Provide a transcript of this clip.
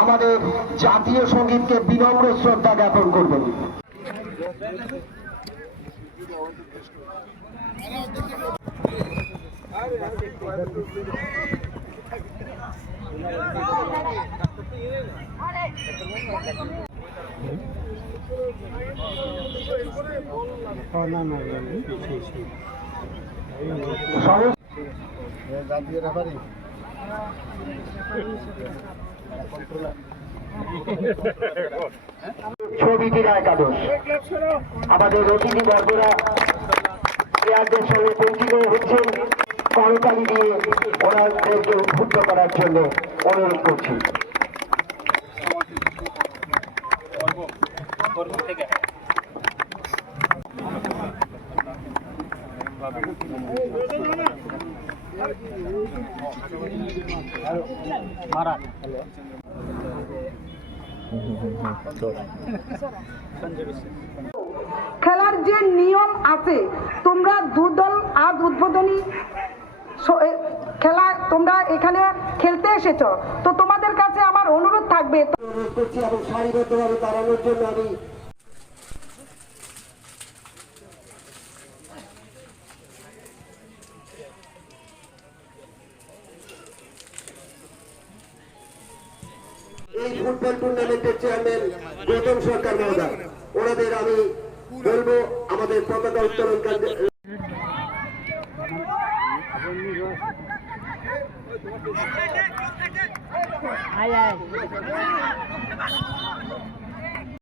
আমাদের জাতীয় সঙ্গীতকে বিনম্র শ্রদ্ধা জ্ঞাপন করবেন। ছবিটির একাদশ আমাদের অতিথি বর্গরা প্লেয়ারদের সঙ্গে পরিচিত হচ্ছেন, করতালি দিয়ে ওনাদেরকে উদ্বুদ্ধ করার জন্য অনুরোধ করছি। খেলার যে নিয়ম আছে, তোমরা দুদল আর উদ্বোধনী খেলা তোমরা এখানে খেলতে এসেছো, তো তোমাদের কাছে আমার অনুরোধ থাকবে এবং সারিবদ্ধভাবে দাঁড়ানোর জন্য আমি এই ফুটবল টুর্নামেন্টের চেয়ারম্যান গৌতম সরকার মহোদয়, ওনাদের আমি বলবো আমাদের পতাকা উত্তোলন আয়